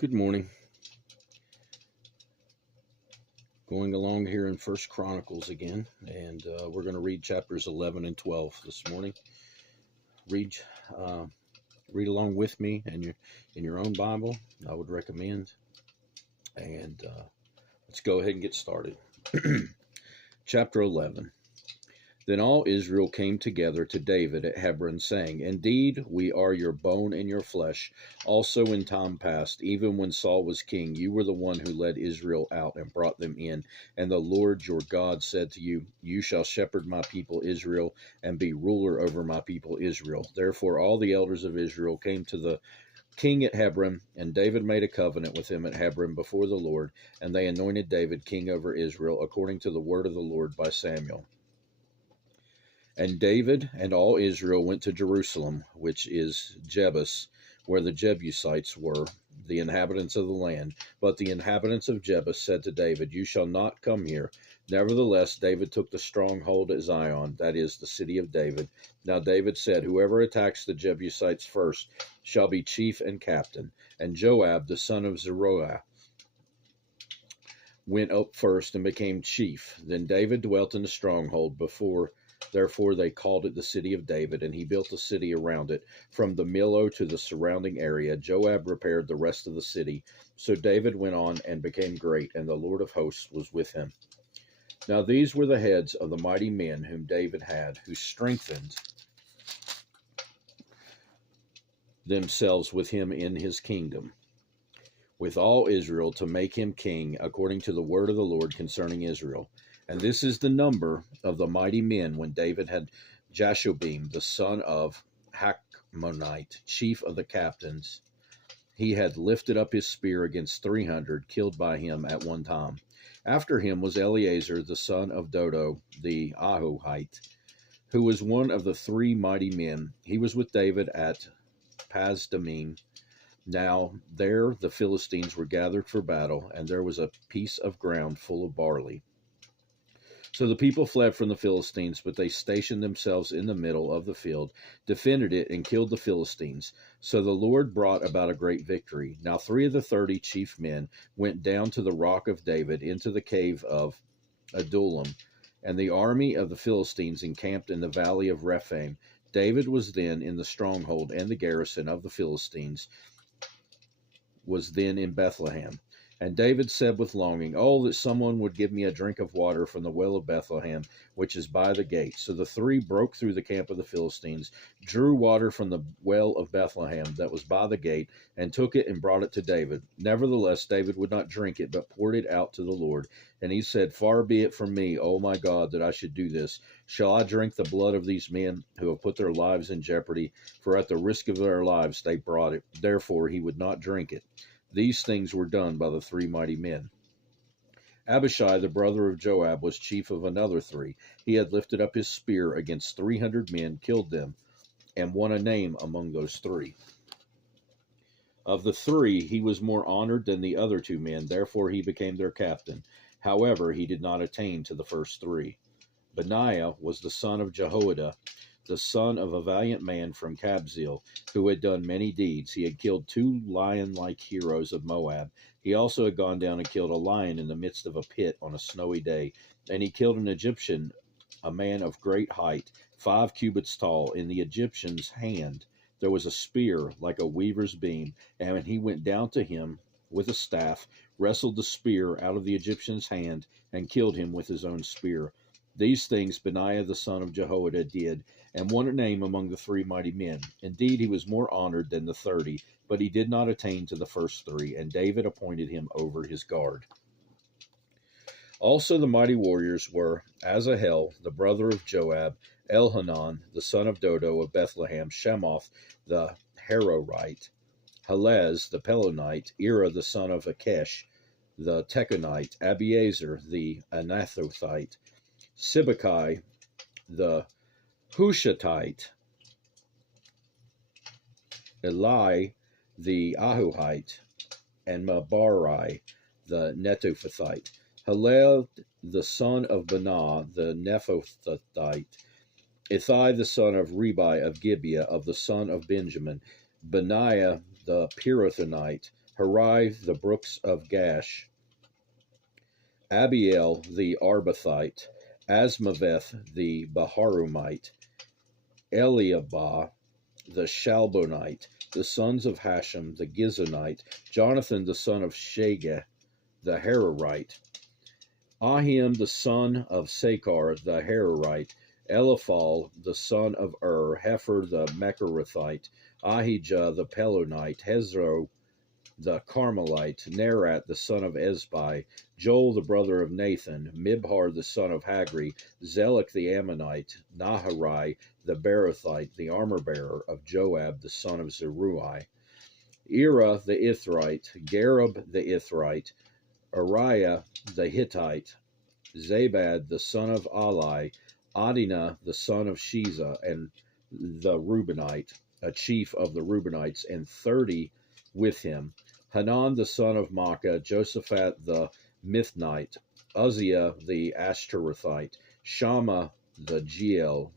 Good morning. Going along here in First Chronicles again, and we're going to read chapters 11 and 12 this morning. Read, uh, read along with me and in your own Bible. I would recommend. And let's go ahead and get started. Chapter 11. Then all Israel came together to David at Hebron, saying, Indeed, we are your bone and your flesh. Also in time past, even when Saul was king, you were the one who led Israel out and brought them in. And the Lord your God said to you, You shall shepherd my people Israel and be ruler over my people Israel. Therefore all the elders of Israel came to the king at Hebron, and David made a covenant with him at Hebron before the Lord, and they anointed David king over Israel, according to the word of the Lord by Samuel. And David and all Israel went to Jerusalem, which is Jebus, where the Jebusites were, the inhabitants of the land. But the inhabitants of Jebus said to David, You shall not come here. Nevertheless, David took the stronghold at Zion, that is, the city of David. Now David said, Whoever attacks the Jebusites first shall be chief and captain. And Joab, the son of Zeruiah, went up first and became chief. Then David dwelt in the stronghold Therefore they called it the city of David, and he built a city around it, from the Millo to the surrounding area. Joab repaired the rest of the city. So David went on and became great, and the Lord of hosts was with him. Now these were the heads of the mighty men whom David had, who strengthened themselves with him in his kingdom, with all Israel, to make him king, according to the word of the Lord concerning Israel. And this is the number of the mighty men when David had Jashobim, the son of Hachmonite, chief of the captains. He had lifted up his spear against 300, killed by him at one time. After him was Eleazar, the son of Dodo, the Ahohite, who was one of the three mighty men. He was with David at Pasdammim. Now there the Philistines were gathered for battle, and there was a piece of ground full of barley. So the people fled from the Philistines, but they stationed themselves in the middle of the field, defended it, and killed the Philistines. So the Lord brought about a great victory. Now 3 of the 30 chief men went down to the rock of David into the cave of Adullam, and the army of the Philistines encamped in the valley of Rephaim. David was then in the stronghold, and the garrison of the Philistines was then in Bethlehem. And David said with longing, Oh, that someone would give me a drink of water from the well of Bethlehem, which is by the gate. So the three broke through the camp of the Philistines, drew water from the well of Bethlehem that was by the gate, and took it and brought it to David. Nevertheless, David would not drink it, but poured it out to the Lord. And he said, Far be it from me, O my God, that I should do this. Shall I drink the blood of these men who have put their lives in jeopardy? For at the risk of their lives they brought it. Therefore he would not drink it. These things were done by the three mighty men. Abishai, the brother of Joab, was chief of another three. He had lifted up his spear against 300 men, killed them, and won a name among those three. Of the three, he was more honored than the other two men, therefore he became their captain. However, he did not attain to the first three. Benaiah was the son of Jehoiada, the son of a valiant man from Kabzeel, who had done many deeds. He had killed 2 lion-like heroes of Moab. He also had gone down and killed a lion in the midst of a pit on a snowy day. And he killed an Egyptian, a man of great height, 5 cubits tall. In the Egyptian's hand there was a spear like a weaver's beam, and when he went down to him with a staff, wrestled the spear out of the Egyptian's hand, and killed him with his own spear. These things Benaiah the son of Jehoiada did, and won a name among the three mighty men. Indeed, he was more honored than the 30, but he did not attain to the first three, and David appointed him over his guard. Also the mighty warriors were Asahel, the brother of Joab, Elhanan, the son of Dodo of Bethlehem, Shemoth, the Harorite, Helez, the Pelonite, Ira, the son of Akesh, the Tekonite, Abiezer, the Anathothite, Sibbecai, the Hushathite, Eli, the Ahohite, and Mabarai, the Netophathite, Hallel, the son of Banah, the Nephothite, Ithai, the son of Ribai of Gibeah, of the son of Benjamin, Benaiah, the Pirathonite, Harai the brooks of Gash, Abiel the Arbathite, Asmaveth the Baharumite, Eliabah the Shalbonite, the sons of Hashem the Gizonite, Jonathan the son of Shageh the Hararite, Ahim the son of Sakar the Hararite, Eliphal the son of Hefer the Mecherathite, Ahijah the Pelonite, Hezro the Carmelite, Nerat the son of Ezbai, Joel the brother of Nathan, Mibhar the son of Hagri, Zelek the Ammonite, Naharai the Berothite, the armor-bearer of Joab the son of Zeruiah, Ira the Ithrite, Gareb the Ithrite, Uriah the Hittite, Zabad the son of Ali, Adinah the son of Shiza, and the Reubenite, a chief of the Reubenites, and 30 with him, Hanan the son of Makkah, Josaphat the Mithnite, Uzziah the Ashtarothite, Shammah the Giel,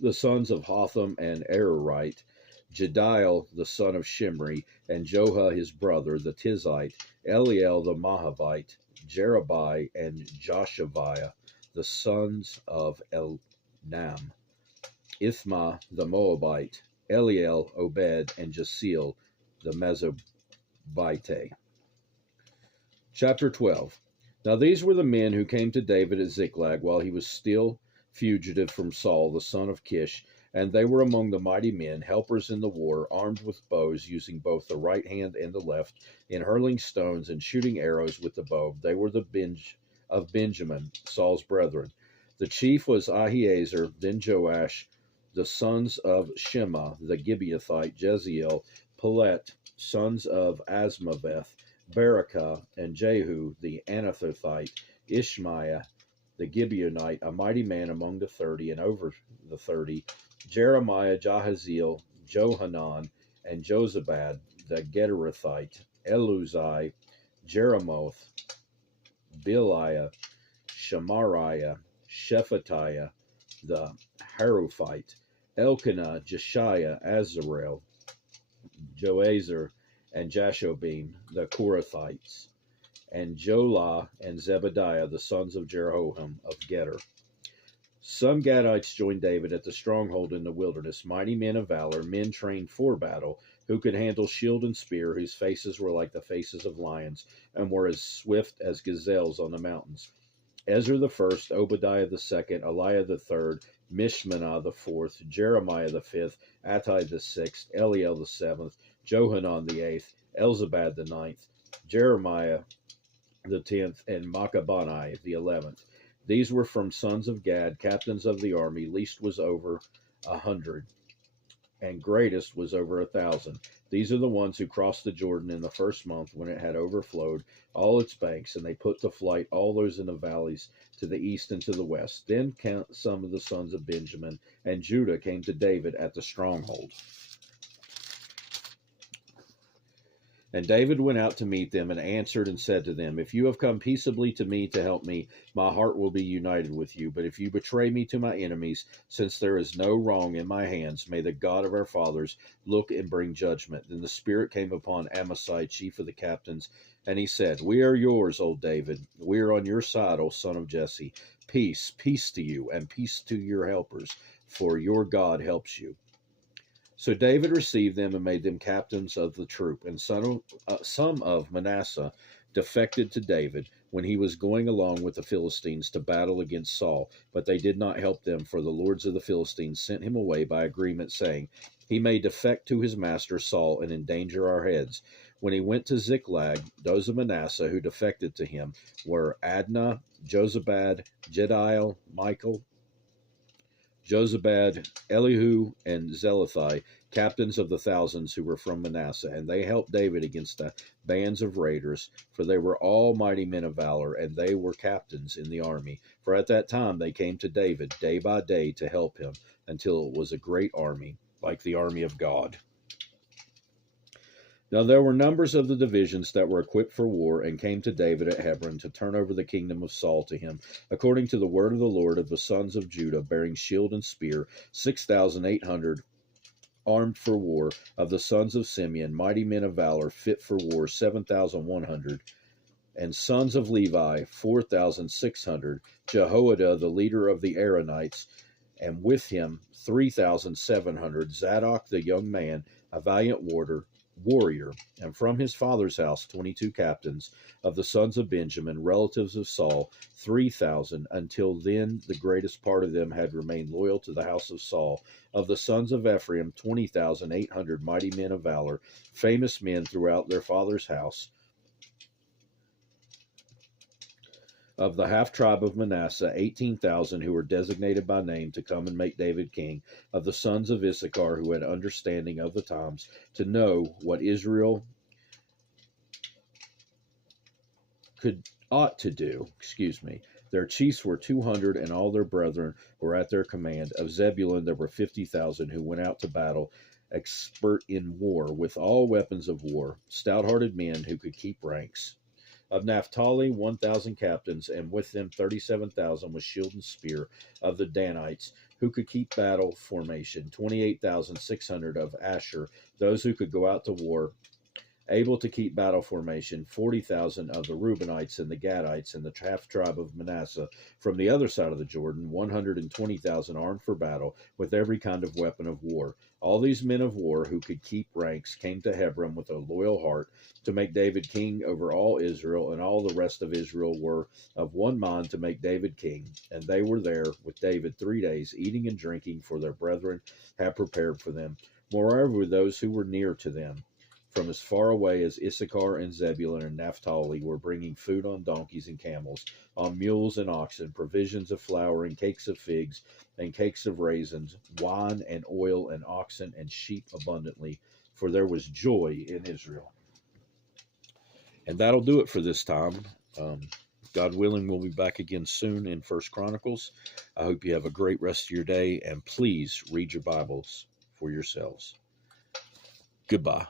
the sons of Hotham and Ararite, Jediel the son of Shimri, and Joha his brother, the Tizite, Eliel the Mahavite, Jerubai and Joshaviah, the sons of Elnam, Ithma the Moabite, Eliel, Obed, and Jasil the Mesobite. Chapter 12. Now these were the men who came to David at Ziklag while he was still fugitive from Saul, the son of Kish, and they were among the mighty men, helpers in the war, armed with bows, using both the right hand and the left, in hurling stones and shooting arrows with the bow. They were the of Benjamin, Saul's brethren. The chief was Ahiezer, then Joash, the sons of Shema, the Gibeathite, Jeziel, Pelet, sons of Asmaveth, Barakah, and Jehu, the Anathothite, Ishmaiah, the Gibeonite, a mighty man among the 30 and over the 30, Jeremiah, Jahaziel, Johanan, and Jozabad, the Gederathite, Eluzai, Jeremoth, Biliah, Shamariah, Shephatiah, the Haruphite, Elkanah, Jeshiah, Azarel, Joazer, and Jashobim, the Korathites, and Jolah and Zebediah, the sons of Jeroham of Geter. Some Gadites joined David at the stronghold in the wilderness, mighty men of valor, men trained for battle, who could handle shield and spear, whose faces were like the faces of lions, and were as swift as gazelles on the mountains. Ezra the first, Obadiah the second, Eliah the third, Mishmanah the fourth, Jeremiah the fifth, Attai the sixth, Eliel the seventh, Johanan the eighth, Elzabad the ninth, Jeremiah the 10th, and Maccabanai the 11th. These were from sons of Gad, captains of the army. Least was over 100, and greatest was over 1,000. These are the ones who crossed the Jordan in the first month when it had overflowed all its banks, and they put to flight all those in the valleys to the east and to the west. Then some of the sons of Benjamin and Judah came to David at the stronghold. And David went out to meet them and answered and said to them, If you have come peaceably to me to help me, my heart will be united with you. But if you betray me to my enemies, since there is no wrong in my hands, may the God of our fathers look and bring judgment. Then the Spirit came upon Amasai, chief of the captains, and he said, We are yours, O David. We are on your side, O son of Jesse. Peace, peace to you, and peace to your helpers, for your God helps you. So David received them and made them captains of the troop. And some of Manasseh defected to David when he was going along with the Philistines to battle against Saul. But they did not help them, for the lords of the Philistines sent him away by agreement, saying, He may defect to his master Saul and endanger our heads. When he went to Ziklag, those of Manasseh who defected to him were Adnah, Jozabad, Jediel, Michael, Jozabad, Elihu, and Zelathai, captains of the thousands who were from Manasseh, and they helped David against the bands of raiders, for they were all mighty men of valor, and they were captains in the army. For at that time they came to David day by day to help him, until it was a great army, like the army of God. Now there were numbers of the divisions that were equipped for war, and came to David at Hebron to turn over the kingdom of Saul to him, according to the word of the Lord, of the sons of Judah, bearing shield and spear, 6,800, armed for war. Of the sons of Simeon, mighty men of valor, fit for war, 7,100. And sons of Levi, 4,600. Jehoiada, the leader of the Aaronites, and with him 3,700. Zadok, the young man, a valiant warrior, and from his father's house 22 captains. Of the sons of Benjamin, relatives of Saul, 3,000. Until then, the greatest part of them had remained loyal to the house of Saul. Of the sons of Ephraim, 20,800 mighty men of valor, famous men throughout their father's house. Of the half tribe of Manasseh, 18,000 who were designated by name to come and make David king. Of the sons of Issachar, who had understanding of the times, to know what Israel ought to do. Their chiefs were 200, and all their brethren were at their command. Of Zebulun there were 50,000 who went out to battle, expert in war, with all weapons of war, stout-hearted men who could keep ranks. Of Naphtali, 1,000 captains, and with them 37,000 with shield and spear. Of the Danites, who could keep battle formation, 28,600. Of Asher, those who could go out to war, able to keep battle formation, 40,000. Of the Reubenites and the Gadites and the half tribe of Manasseh, from the other side of the Jordan, 120,000 armed for battle, with every kind of weapon of war. All these men of war who could keep ranks came to Hebron with a loyal heart to make David king over all Israel, and all the rest of Israel were of one mind to make David king. And they were there with David 3 days, eating and drinking, for their brethren had prepared for them. Moreover, those who were near to them, from as far away as Issachar and Zebulun and Naphtali, were bringing food on donkeys and camels, on mules and oxen, provisions of flour and cakes of figs and cakes of raisins, wine and oil and oxen and sheep abundantly, for there was joy in Israel. And that'll do it for this time. God willing, we'll be back again soon in 1 Chronicles. I hope you have a great rest of your day, and please read your Bibles for yourselves. Goodbye.